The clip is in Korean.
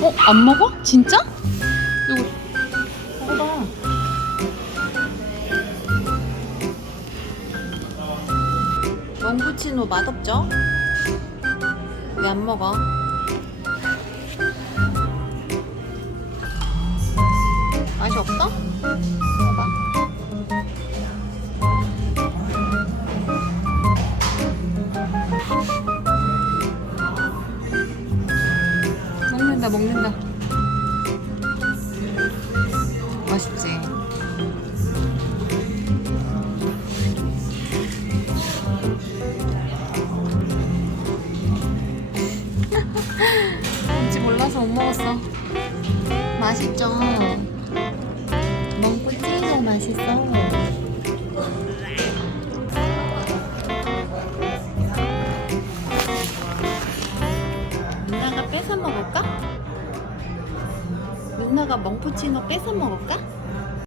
어? 안 먹어? 진짜? 이거 먹어봐. 멍부치노 맛없죠? 왜 안 먹어? 맛이 없어? 먹는다 먹는다 맛있지? 뭔지 몰라서 못 먹었어 맛있죠? 멍꾸찌도 맛있어 민나가 뺏어 먹을까? 민나가 멍푸치노 뺏어 먹을까?